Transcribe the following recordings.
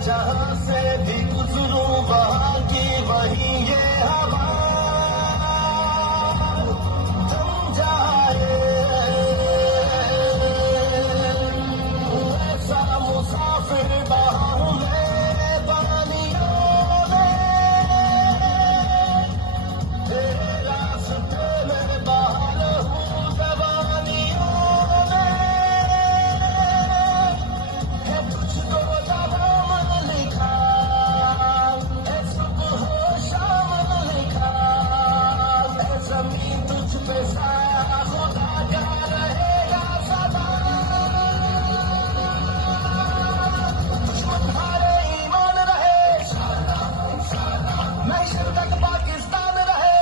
जहां से भी गुजरूं वहां की वही ये हवा थम जाए। ऐसा मुसाफिर बहा हूं मैं पानियों में, तेरे रास्ते में बहाल हूं जवानियों में। है तुझको दामन लिखा, है सुबह शाम लिखा, है जमीन तुझ पे साया खुदा का रहेगा सदा। दुश्मन हारे ईमान रहे, महशर तक पाकिस्तान रहे।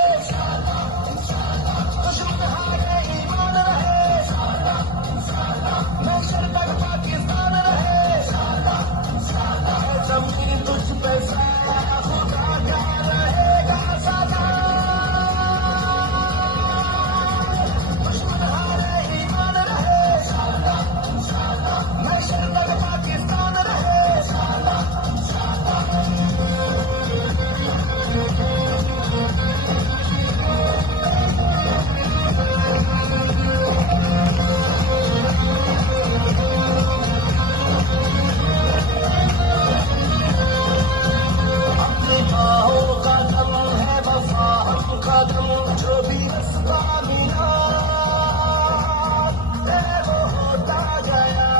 दुश्मन हारे ईमान रहे, महशर तक पाकिस्तान रहे। जमीन तुझ पे साया खुदा का रहेगा सदा। दुश्मन हारे ईमान रहे, महशर तक पाकिस्तान रहे। अपनी बाहों का दम है वफा हम का दम, जो भी रास्ता मिला तेरे वो होता गया।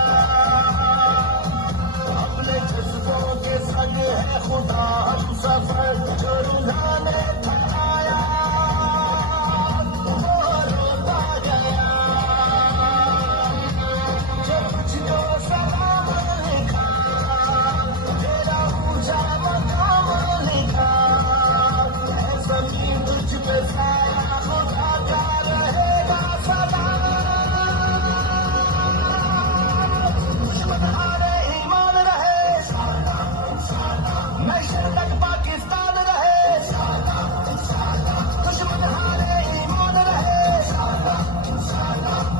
अपने जज्बों के संग है खुदा हम सफर, जो रुझाने था आया वो रोता गया। जो तुझको सलाम लिखा, तेरा ऊंचा मकाम लिखा, है जमीन तुझ पे साया खुदा का रहेगा सदा। दुश्मन हारे ईमान रहे, महशर तक पाकिस्तान रहे। दुश्मन हारे ईमान रहे,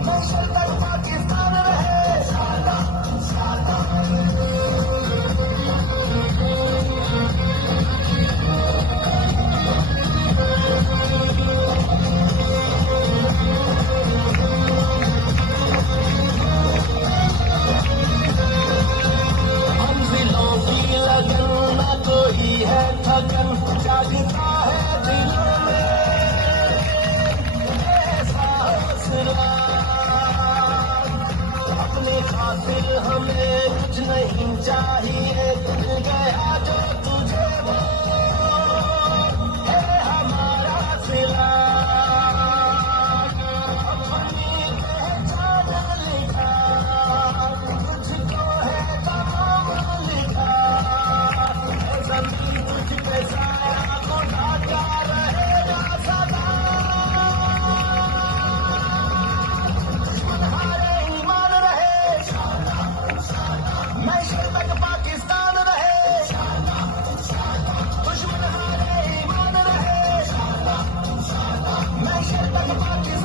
महशर तक पाकिस्तान रहे। मंजिलों की लगन न कोई है थकन, जागता है दिलों में ऐसा हौसला। अपने खातिर हमें कुछ नहीं चाहिए, मिल गया जो तुझे वो है हमारा सिला। अपनी पहचान लिखा, तुझको है तमाम लिखा, है जमीन तुझ पे साया खुदा का रहेगा सदा। दुश्मन हारे ईमान रहे, महशर तक पाकिस्तान रहे। दुश्मन हारे ईमान रहे, महशर तक पाकिस्तान